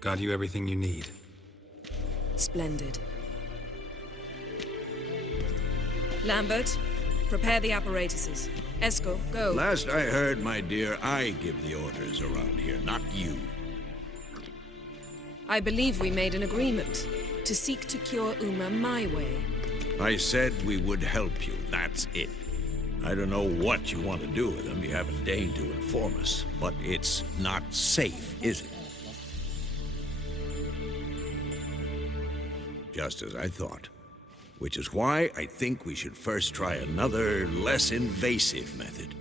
Got you everything you need. Splendid. Lambert, prepare the apparatuses. Esco, go. Last I heard, my dear, I give the orders around here, not you. I believe we made an agreement to seek to cure Uma my way. I said we would help you, that's it. I don't know what you want to do with them, you haven't deigned to inform us, but it's not safe, is it? Just as I thought. Which is why I think we should first try another, less invasive method.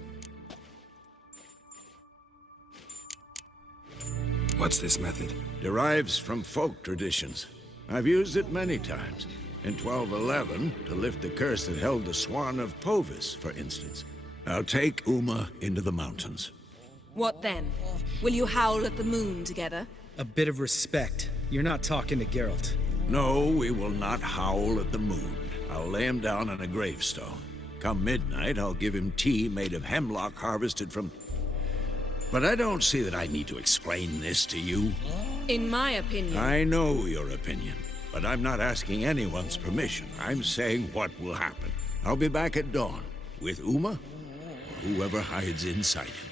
What's this method? Derives from folk traditions. I've used it many times. In 1211, to lift the curse that held the Swan of Povis, for instance. I'll take Uma into the mountains. What then? Will you howl at the moon together? A bit of respect. You're not talking to Geralt. No, we will not howl at the moon. I'll lay him down on a gravestone. Come midnight, I'll give him tea made of hemlock harvested from... But I don't see that I need to explain this to you. In my opinion... I know your opinion, but I'm not asking anyone's permission. I'm saying what will happen. I'll be back at dawn, with Uma, or whoever hides inside him.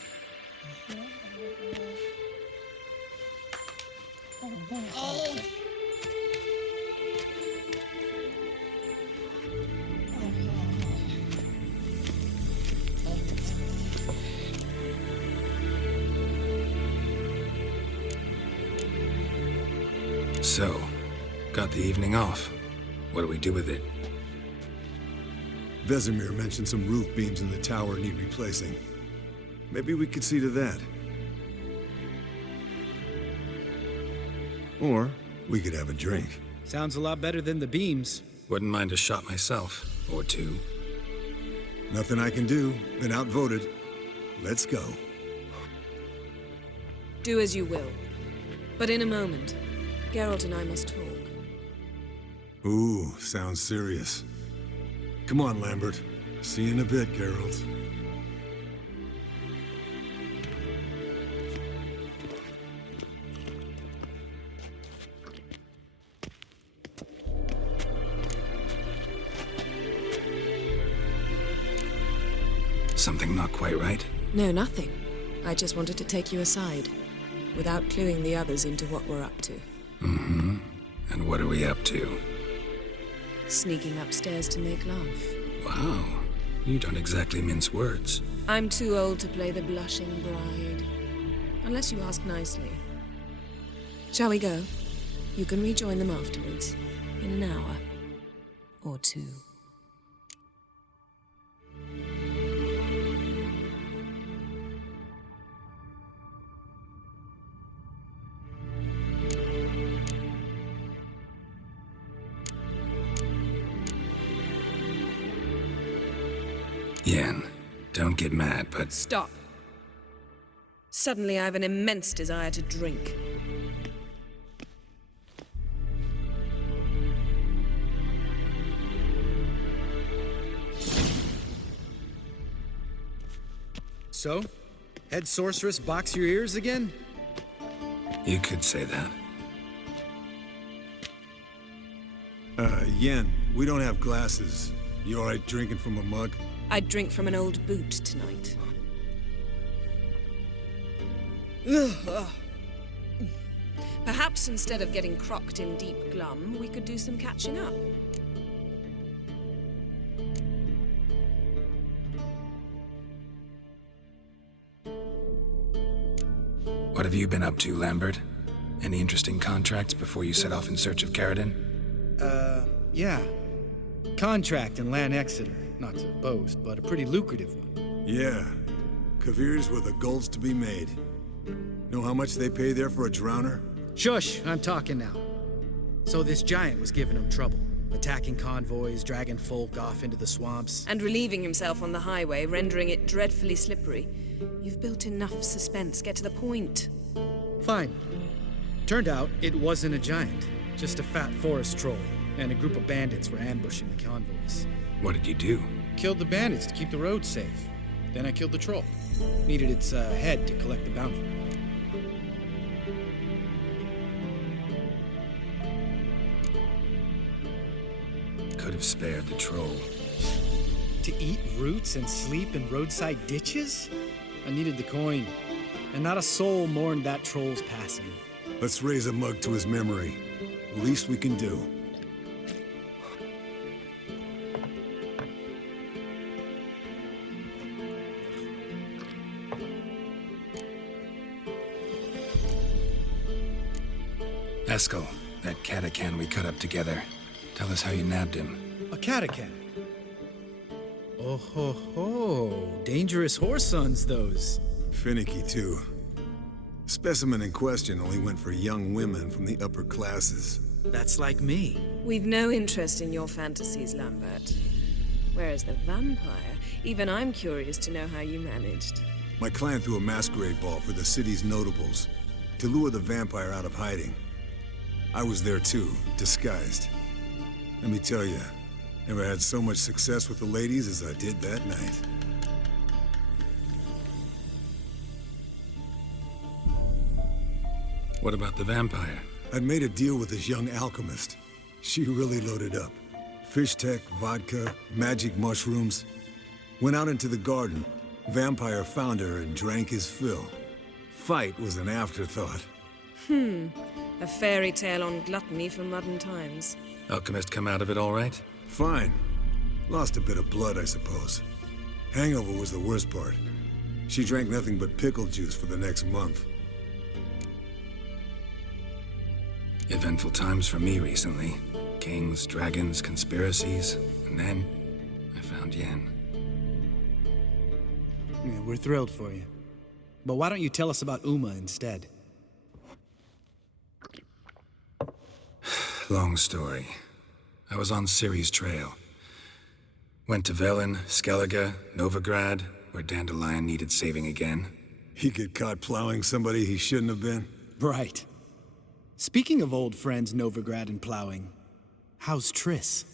So, got the evening off. What do we do with it? Vesemir mentioned some roof beams in the tower need replacing. Maybe we could see to that. Or we could have a drink. Sounds a lot better than the beams. Wouldn't mind a shot myself, or two. Nothing I can do. Been outvoted. Let's go. Do as you will. But in a moment, Geralt and I must talk. Ooh, sounds serious. Come on, Lambert. See you in a bit, Geralt. Something not quite right? No, nothing. I just wanted to take you aside, without cluing the others into what we're up to. Mm-hmm. And what are we up to? Sneaking upstairs to make love. Wow. You don't exactly mince words. I'm too old to play the blushing bride. Unless you ask nicely. Shall we go? You can rejoin them afterwards. In an hour. Or two. Yen, don't get mad, but... Stop. Suddenly I have an immense desire to drink. So? Head sorceress box your ears again? You could say that. Yen, we don't have glasses. You alright drinking from a mug? I'd drink from an old boot tonight. Perhaps instead of getting crocked in deep glum, we could do some catching up. What have you been up to, Lambert? Any interesting contracts before you set off in search of Caradon? Yeah. Contract in Lan Exeter. Not to boast, but a pretty lucrative one. Yeah. Kavir's where the gold's to be made. Know how much they pay there for a drowner? Shush, I'm talking now. So this giant was giving him trouble. Attacking convoys, dragging folk off into the swamps. And relieving himself on the highway, rendering it dreadfully slippery. You've built enough suspense. Get to the point. Fine. Turned out it wasn't a giant. Just a fat forest troll. And a group of bandits were ambushing the convoys. What did you do? Killed the bandits to keep the roads safe. Then I killed the troll. Needed its head to collect the bounty. have spared the troll. To eat roots and sleep in roadside ditches? I needed the coin. And not a soul mourned that troll's passing. Let's raise a mug to his memory. Least we can do. Eskel, that catacan we cut up together. Tell us how you nabbed him. A catacan. Oh ho ho. Dangerous horse sons, those. Finicky, too. Specimen in question only went for young women from the upper classes. That's like me. We've no interest in your fantasies, Lambert. Whereas the vampire, even I'm curious to know how you managed. My client threw a masquerade ball for the city's notables to lure the vampire out of hiding. I was there too, disguised. Let me tell you, never had so much success with the ladies as I did that night. What about the vampire? I'd made a deal with this young alchemist. She really loaded up. Fish tech, vodka, magic mushrooms. Went out into the garden. Vampire found her and drank his fill. Fight was an afterthought. A fairy tale on gluttony from modern times. Alchemist come out of it all right? Fine. Lost a bit of blood, I suppose. Hangover was the worst part. She drank nothing but pickle juice for the next month. Eventful times for me recently. Kings, dragons, conspiracies, and then I found Yen. Yeah, we're thrilled for you. But why don't you tell us about Uma instead? Long story. I was on Ciri's trail. Went to Velen, Skellige, Novigrad, where Dandelion needed saving again. He get caught plowing somebody he shouldn't have been? Right. Speaking of old friends Novigrad and plowing, how's Triss?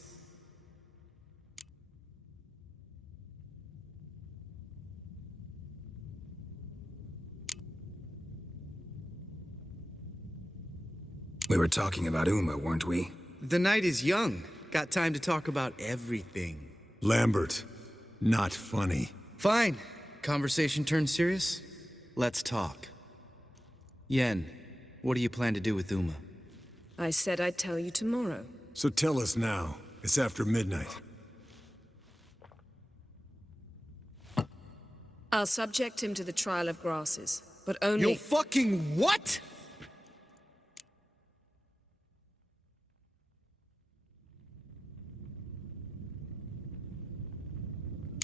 We were talking about Uma, weren't we? The night is young. Got time to talk about everything. Lambert, not funny. Fine. Conversation turned serious? Let's talk. Yen, what do you plan to do with Uma? I said I'd tell you tomorrow. So tell us now. It's after midnight. I'll subject him to the trial of grasses, but only... You fucking what?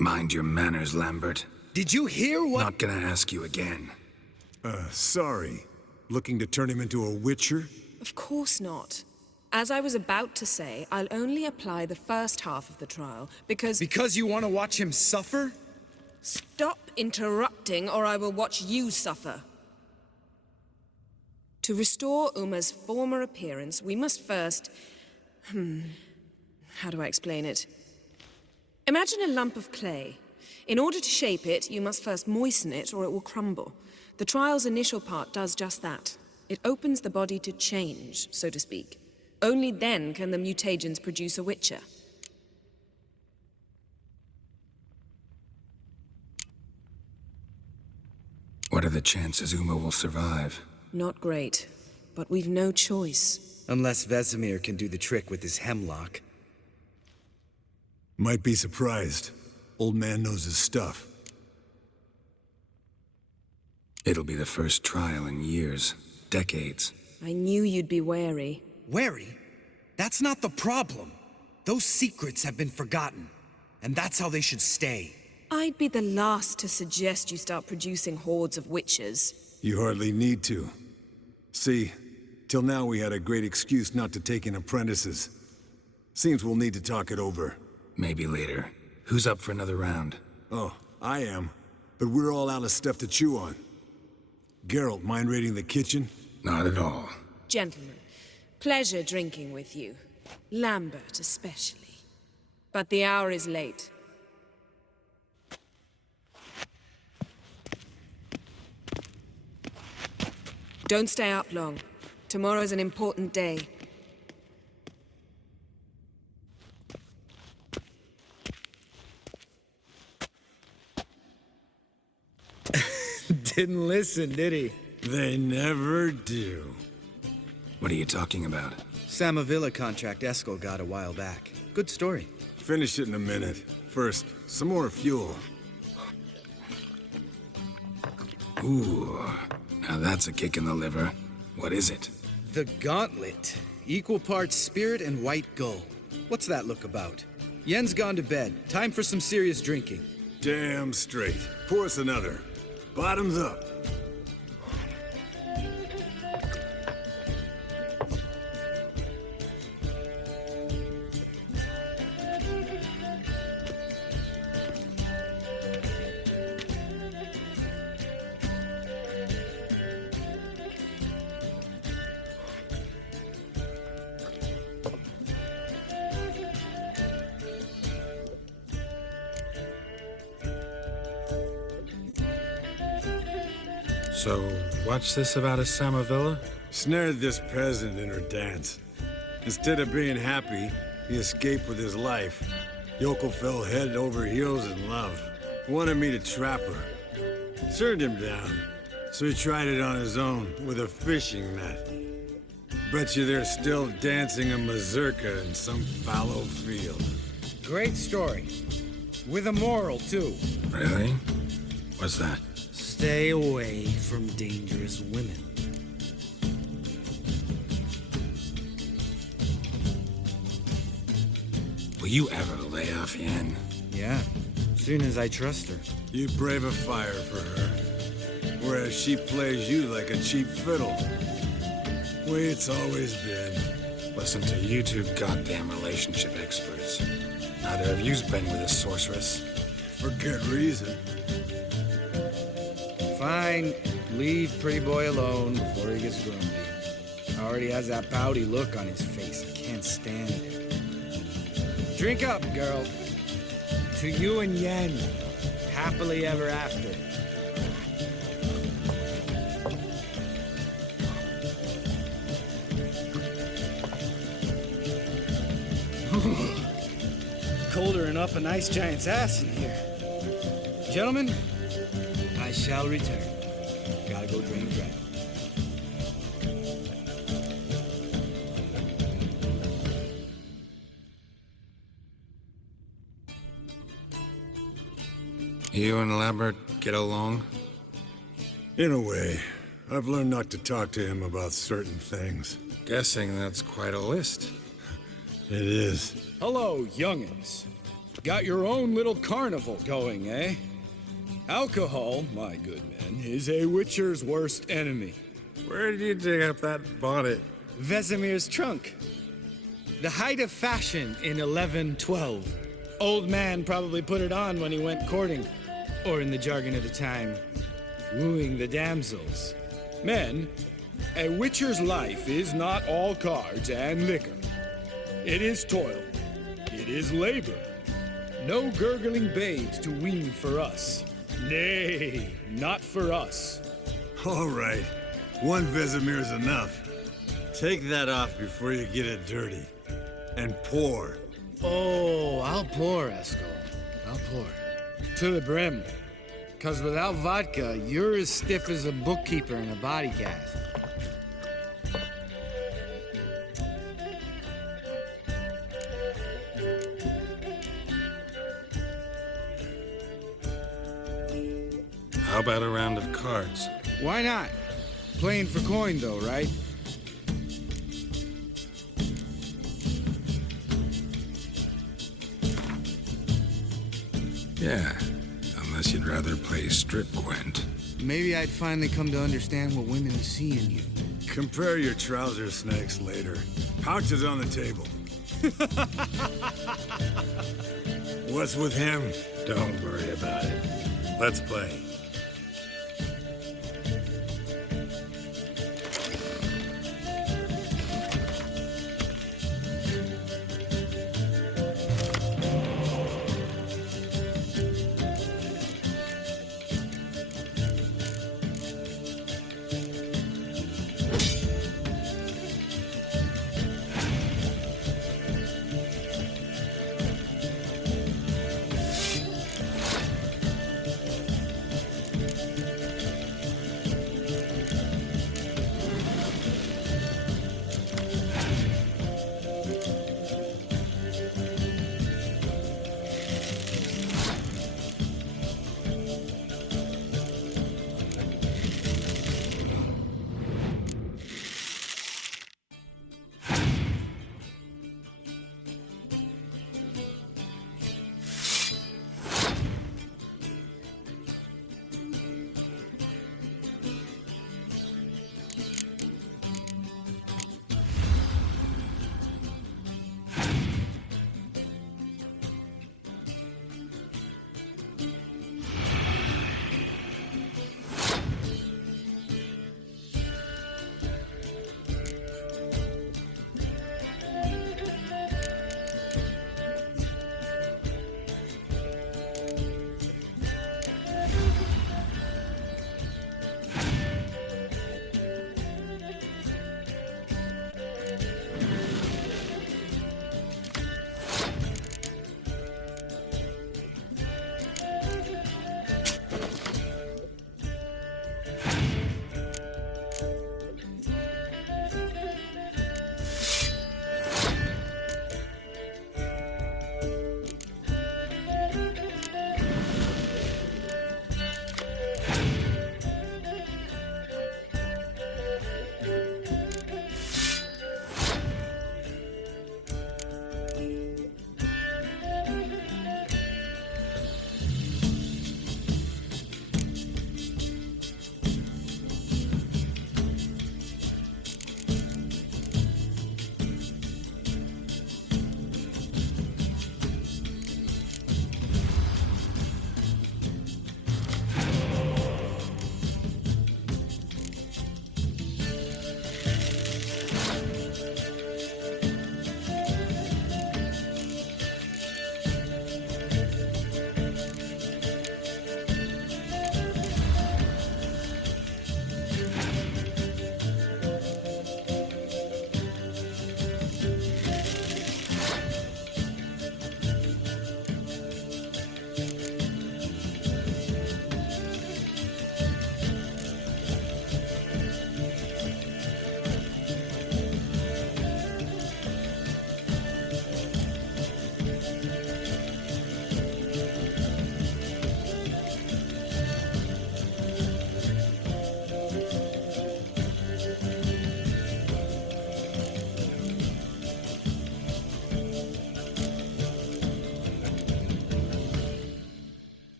Mind your manners, Lambert. Did you hear what? Not gonna ask you again. Sorry. Looking to turn him into a witcher? Of course not. As I was about to say, I'll only apply the first half of the trial, because... Because you want to watch him suffer? Stop interrupting, or I will watch you suffer. To restore Uma's former appearance, we must first... How do I explain it? Imagine a lump of clay. In order to shape it, you must first moisten it, or it will crumble. The trial's initial part does just that. It opens the body to change, so to speak. Only then can the mutagens produce a witcher. What are the chances Uma will survive? Not great, but we've no choice. Unless Vesemir can do the trick with his hemlock. Might be surprised. Old man knows his stuff. It'll be the first trial in years, decades. I knew you'd be wary. Wary? That's not the problem. Those secrets have been forgotten, and that's how they should stay. I'd be the last to suggest you start producing hordes of witches. You hardly need to. See, till now we had a great excuse not to take in apprentices. Seems we'll need to talk it over. Maybe later. Who's up for another round? Oh, I am. But we're all out of stuff to chew on. Geralt, mind raiding the kitchen? Not at all. Gentlemen, pleasure drinking with you. Lambert especially. But the hour is late. Don't stay up long. Tomorrow's an important day. Didn't listen, did he? They never do. What are you talking about? Samavilla contract Eskel got a while back. Good story. Finish it in a minute. First, some more fuel. Ooh, now that's a kick in the liver. What is it? The Gauntlet. Equal parts spirit and white gull. What's that look about? Yen's gone to bed. Time for some serious drinking. Damn straight. Pour us another. Bottoms up. So, what's this about a Samavilla? Snared this peasant in her dance. Instead of being happy, he escaped with his life. Yoko fell head over heels in love. Wanted me to trap her. Turned him down. So he tried it on his own with a fishing net. Bet you they're still dancing a mazurka in some fallow field. Great story. With a moral, too. Really? What's that? Stay away from dangerous women. Will you ever lay off Yen? Yeah, soon as I trust her. You brave a fire for her, whereas she plays you like a cheap fiddle. Way it's always been. Listen to you two goddamn relationship experts. Neither of you's been with a sorceress. For good reason. Fine. Leave pretty boy alone before he gets grumpy. Already has that pouty look on his face. I can't stand it. Drink up, girl. To you and Yen. Happily ever after. Colder and up a nice giant's ass in here. Gentlemen, I shall return. Gotta go drain a dragon. You and Lambert get along? In a way. I've learned not to talk to him about certain things. Guessing that's quite a list. It is. Hello, youngins. Got your own little carnival going, eh? Alcohol, my good men, is a witcher's worst enemy. Where did you dig up that bonnet? Vesemir's trunk. The height of fashion in 1112. Old man probably put it on when he went courting, or in the jargon of the time, wooing the damsels. Men, a witcher's life is not all cards and liquor. It is toil. It is labor. No gurgling babes to wean for us. Nay, not for us. All right. One Vesemir's enough. Take that off before you get it dirty. And pour. Oh, I'll pour, Eskel. I'll pour. To the brim. 'Cause without vodka, you're as stiff as a bookkeeper in a body cast. How about a round of cards? Why not? Playing for coin, though, right? Yeah, unless you'd rather play strip Gwent. Maybe I'd finally come to understand what women see in you. Compare your trouser snakes later. Pouch is on the table. What's with him? Don't worry about it. Let's play.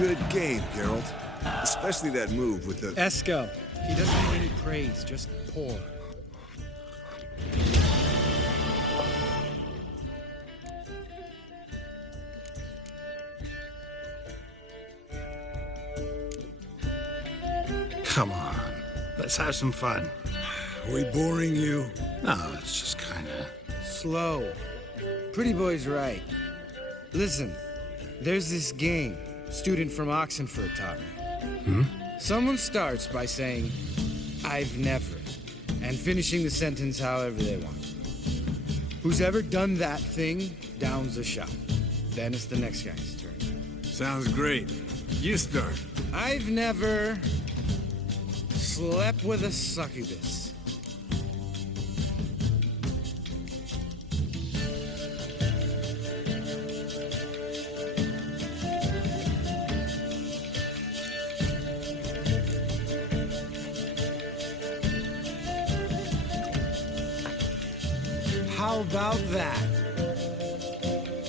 good game, Geralt. Especially that move with the... Esco. He doesn't need any praise, just pour. Come on, let's have some fun. Are we boring you? No, it's just kinda... Slow. Pretty boy's right. Listen, there's this game student from Oxenford taught me. Someone starts by saying, I've never, and finishing the sentence however they want. Who's ever done that thing downs a shot. Then it's the next guy's turn. Sounds great. You start. I've never slept with a succubus. How about that?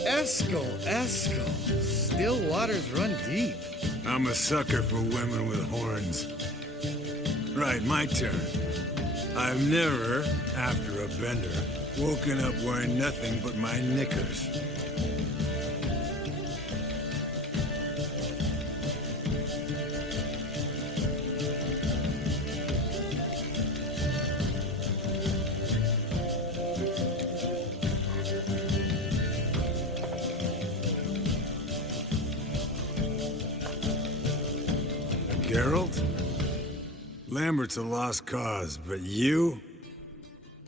Eskel. Still waters run deep. I'm a sucker for women with horns. Right, my turn. I've never, after a bender, woken up wearing nothing but my knickers. Geralt? Lambert's a lost cause, but you?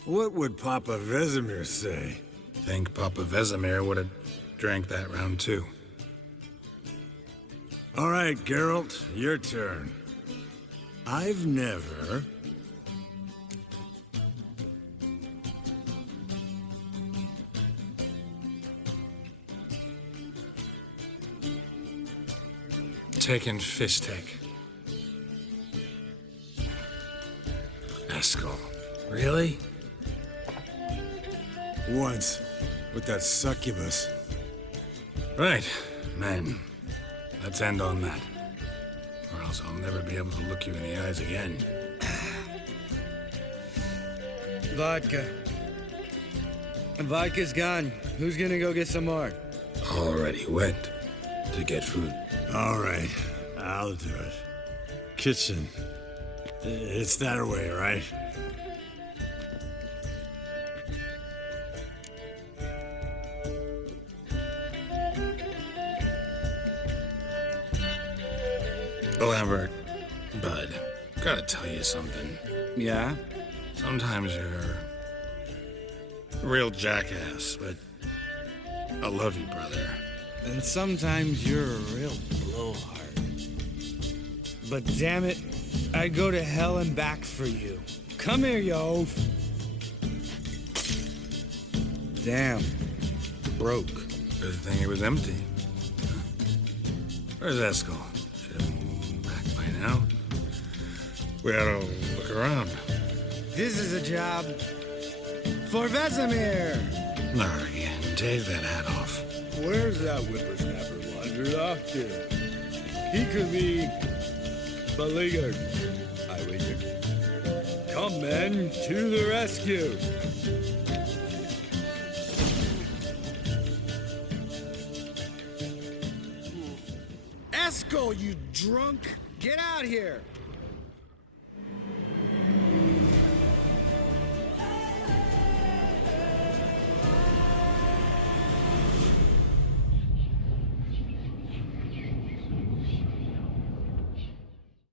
What would Papa Vesemir say? Think Papa Vesemir would have drank that round too. All right, Geralt, your turn. I've never... Taken Fishtech. Eskel. Really? Once, with that succubus. Right, men. Let's end on that. Or else I'll never be able to look you in the eyes again. Vodka. Vodka's gone. Who's gonna go get some more? Already went to get food. All right, I'll do it. Kitchen. It's that way, right? Lambert, bud, gotta tell you something. Yeah? Sometimes you're a real jackass, but I love you, brother. And sometimes you're a real blowhard. But damn it, I'd go to hell and back for you. Come here, you oaf. Damn. Broke. Good thing it was empty. Where's Eskel? Should have been back by now. We ought to look around. This is a job for Vesemir. Not again. Take that hat off. Where's that whippersnapper wandered off to? He could be beleaguered, I wager. Come, men, to the rescue. Eskel, you drunk! Get out here!